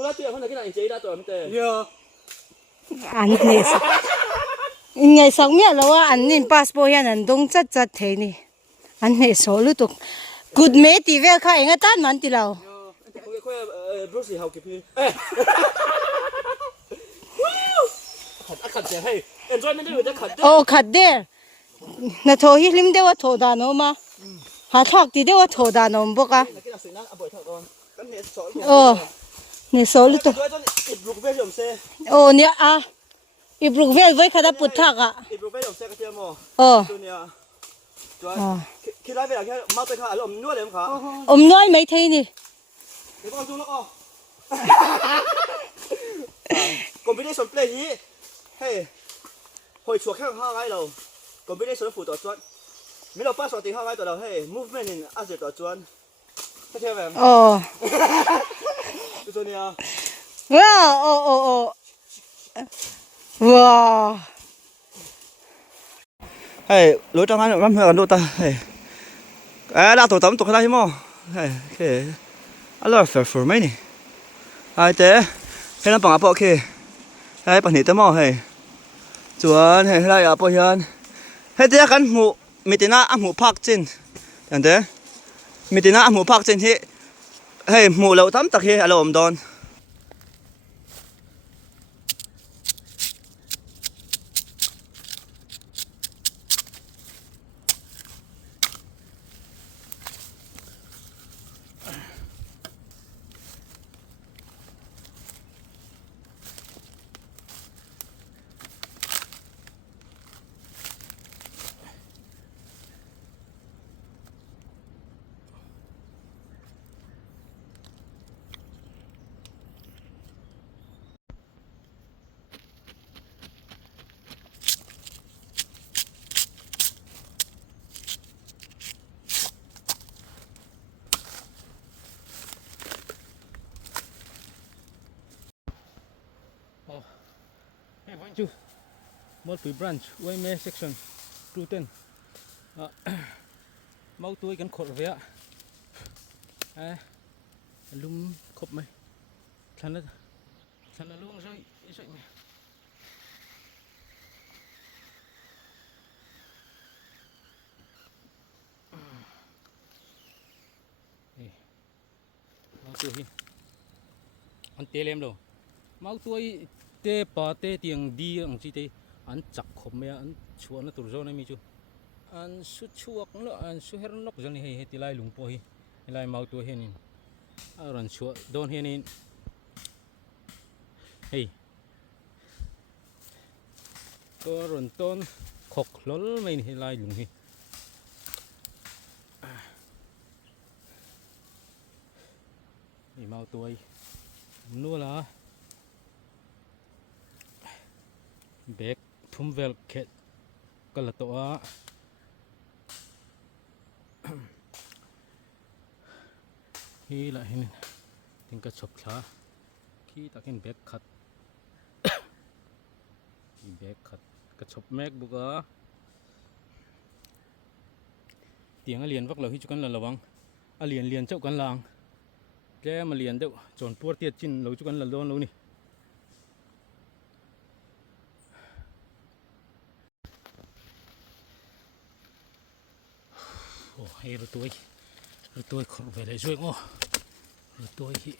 คุณละตัวคนไหนที่ไหนเจ๊ละตัวมันเตะเยอะอันนี้ไงสักเมียแล้วว่าอันนี้พาสปอร์ตยันอันดงจัดเทนี่อันนี้โซลุตุกกูดเมติเวลค่ะเองตันมันติเราค่อยบรูซี่เฮากี่พี่ขัดเสียให้ enjoy ไม่ได้เลยจะขัดโอ้ขัดเด้น่ะโทฮิลิมเดว่าโทดานอมาหาทอกติเดว่าโทดานอมบกะโอ้นี่โซลุตุโอ้เนี่ยอ่ะอีบลูกเวลไว้ขนาดปุถทักอ่ะอีบลูกเวลผมเซ็กเทียมโอ้คิดไรไปอย่างแค่มาไปค่ะอมนวดเลยมั้งคะน้อยไม่เท่นี่เดี๋ยวก็จุ้งแล้วก็คอมพิวเตอร์ส่วนเพลย์นี้เฮ้ยหอยชัวแค่ห้าไงเราคอมพิวเตอร์ส่วนฝูตัวจวนมีเราป้าสอนตีห้าไงตัวเราเฮ้ย movement in อาเซียตัวจวนเข้าใจไหมโอ้ดูตัวนี้อ่ะว้าวโอ้ว้าวเฮ้ยรู้จังงั้นมั่งเหมือนกันดูตาเฮ้ยดาวตัวตั้มตัวขนาดที่มั้งเฮ้ยโอเคอะไรfor me นี่ไอ้เต้ให้น้ำปังอ่ะพอโอเคไอ้ปังหนีตั้มมั้งเฮ้ยจวนเฮ้ยอะไรอ่ะพอยันเฮ้ยเดี๋ยวกันหมูมีตีน่าหมูพักจินอย่างเด้มีตีน่าหมูพักจินที่เฮ้ยหมูเราตั้มตะเคียอะไรอมดอนHey, going to Multi Branch Waymay section 210 mau tôiกันขดไว้อะลุ่มครบไหมฉันละลุ่มใช่ไหมmau tôi hinอันเตลียมดูmau tôiเตะปาเตะเตียงดีอันจีเตอันจักขมเนี่ยอันชวนนั่นตัวโจนั่นมีจูอันสุดชัวกเนาะอันสุดเฮรนกจังนี่เฮติไลลุงปอยไลเมาตัวเฮนินอันชัวโดนเฮนินเฮ้ยตัวรันต้นขกล้อไม่นี่ไลลุงเฮนี่เมาตัวนู้นละเบกทุ่มเวลเคก็ละตัวฮีละเห็นถึงกระชบขาขี้ตะกินเบกขัดเบกขัดกระชบแม็กบุกเตียงเรียนวักเราที่จุกันระวังเรียนเจ้ากันลางแกมาเรียนเด้อจนปวดเตี้ยจินเราจุกันละโดนเรานี่โอ้เฮ้ยรถตัวขอไปเลยช่วยโอ้รถตัวที่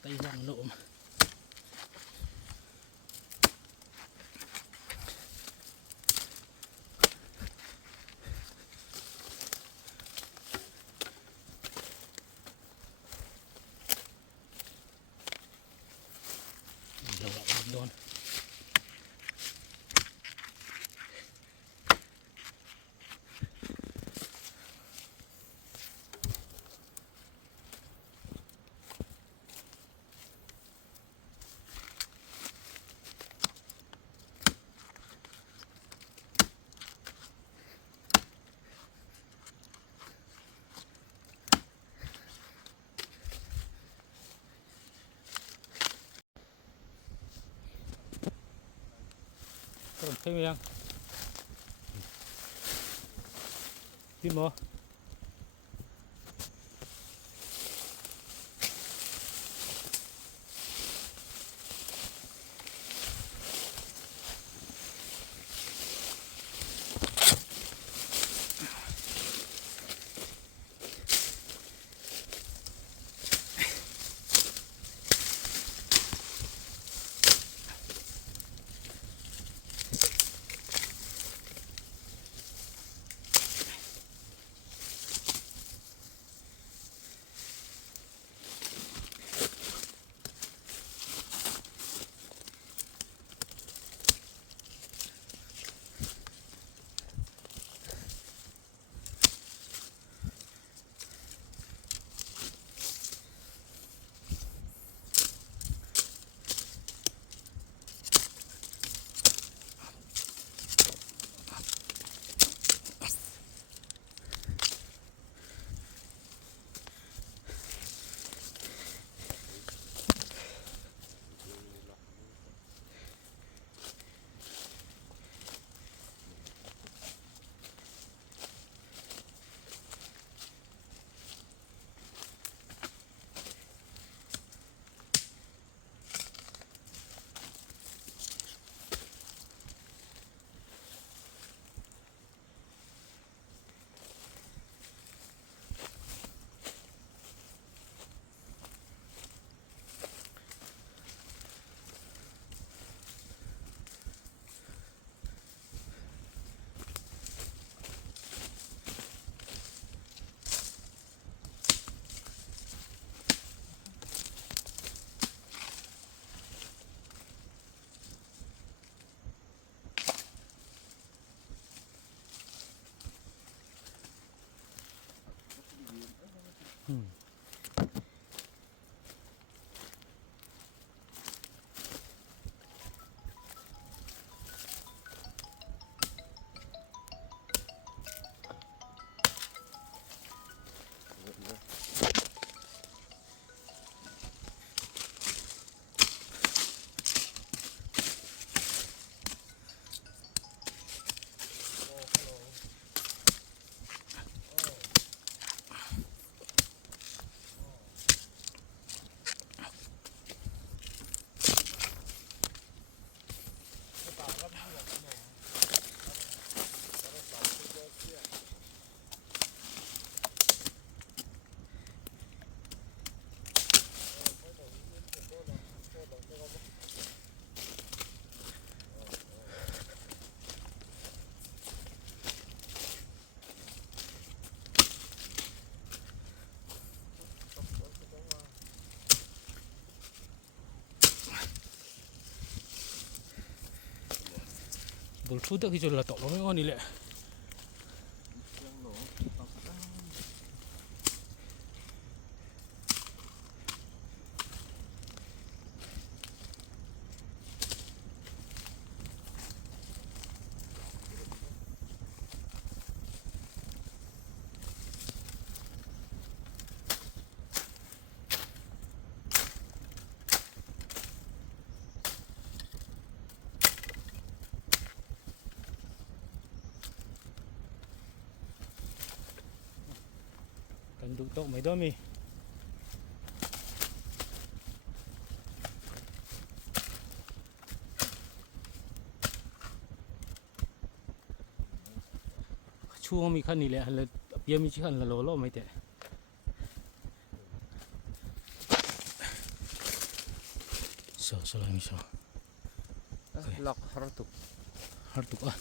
ไต้หวันลมโดน ใช่ไหมยังพี่หมอบุลฟูดก็จะละตกลงไม่งอนี่แหละกันดูโต๊ะไม่ได้มีช่วงมีขั้นนี่แหละแล้วเปียมีขั้นละโลไม่แต่so lang iso lock hartuk hartuk ah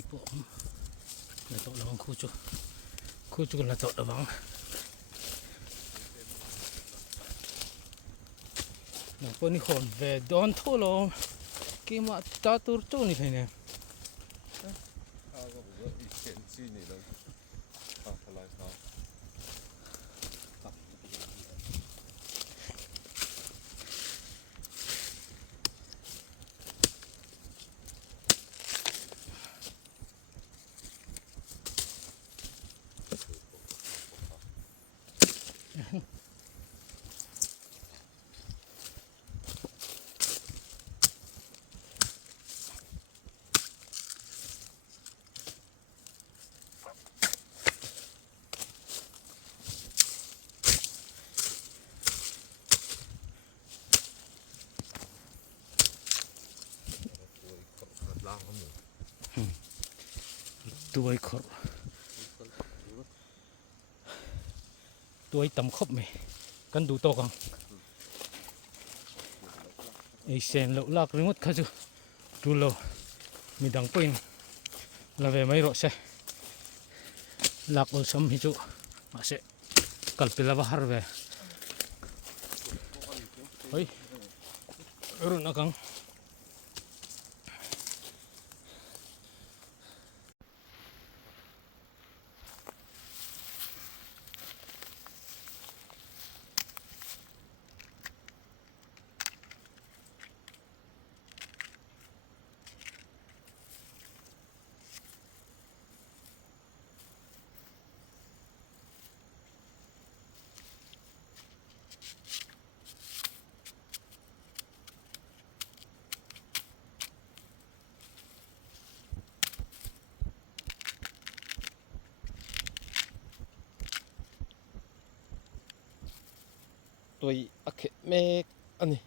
ipo om na to lang ko khu chụp là chọn được vắng nó có ní khổn về đón thô lo cái mà ta tur chỗ này này tuổi khổ tuổi tầm khóc mày cần đủ to không ấy sen lậu lạc remote khá chứ đủ lâu mình đang quên là về mấy rồi sẽ lạc ở sớm hi chú mà sẽ cần phải là bahar về ơi rồi nó căng tôi ác mẹ anh này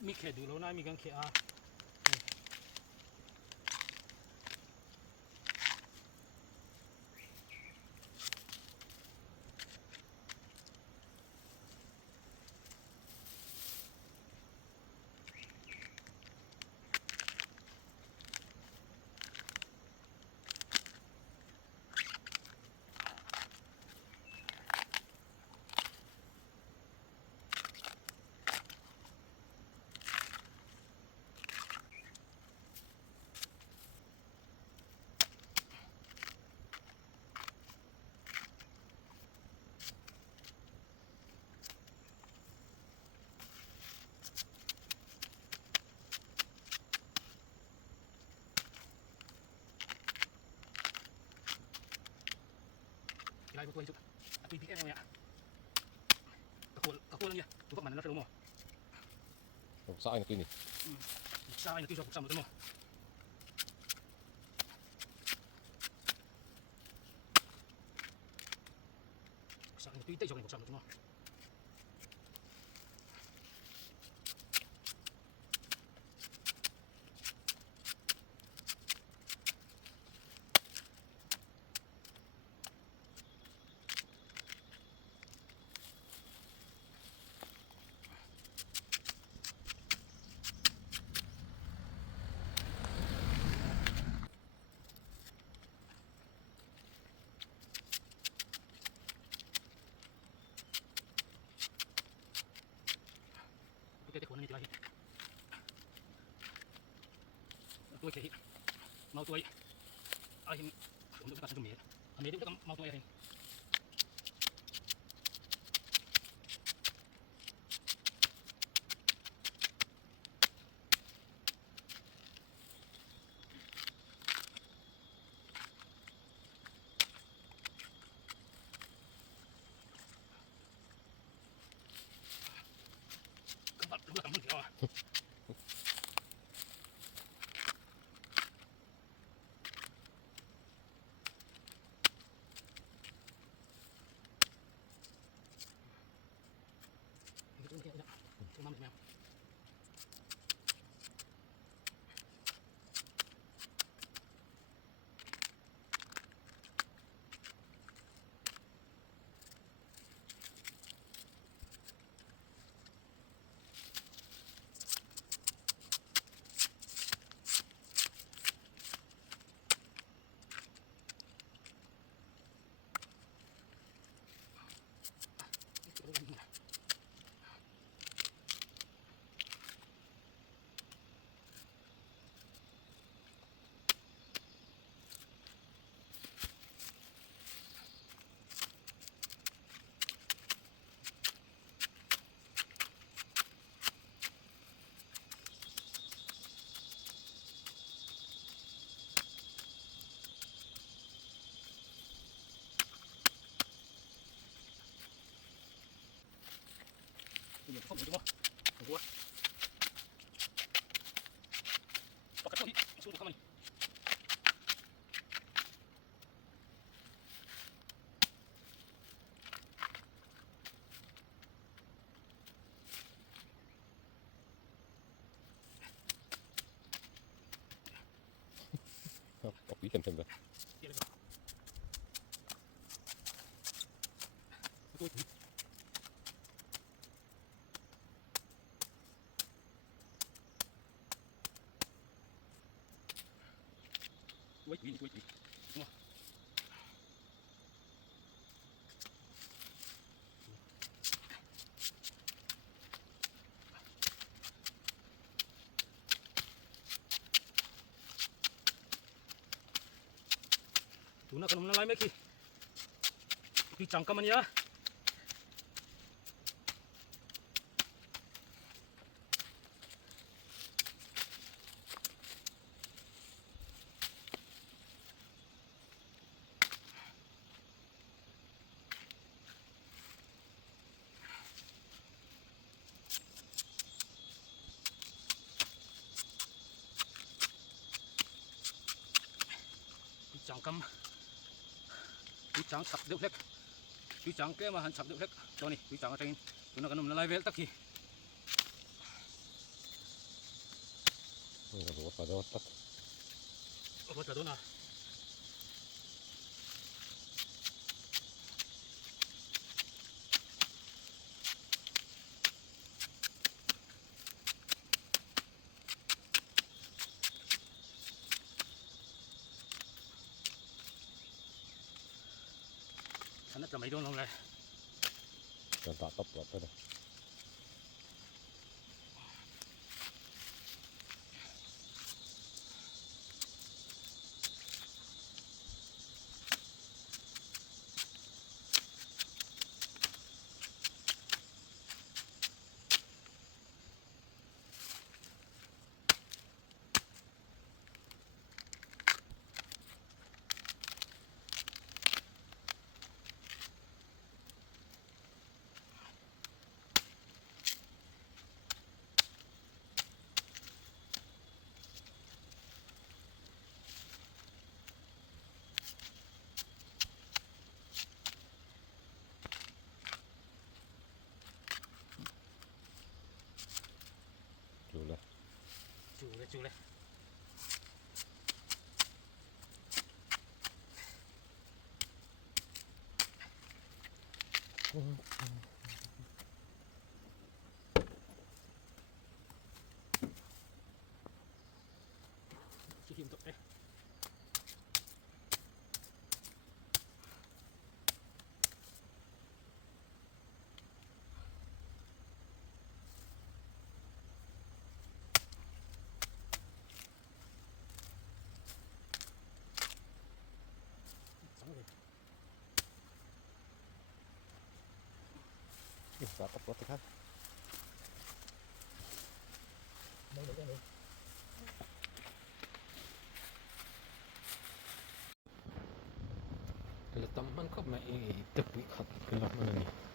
mi khe đủ lâu nay mi gắng khe à lại một tuổi chụp tùy em này ạ các cô nha tụi các bạn nó phải đúng không sao anh kia này sao anh kia cho cuộc sống được đúng không sao anh tùy tay cho cuộc sống được đúng không cái khổ này thì lại tôi kể mau tôi ai cũng được các bạn mía mía cũng mau tôi này các bạn đúng là cảm ơn kiểu cái mắm này không đúng không đúng không pakai tuh suruh kamu nih Có quý thêm thêm rồi. Iya, betul. Betul. Wait, wait. Semua. Tuna ka naman ng lime, Meki. Picang ka man ya. Picang sap được lek. Picang ke mahan sap được lek. Tuh nih, picang ating tuna ka naman ng lime, Taki. Ruoat pada otat. Apa ta tuna? Sana ta may doon lang lai. Dan tak top buat pada. Jule. Cule. Sige untuk Tak top buat kan. Kalau teman kau main tepi kat gelap mana ni?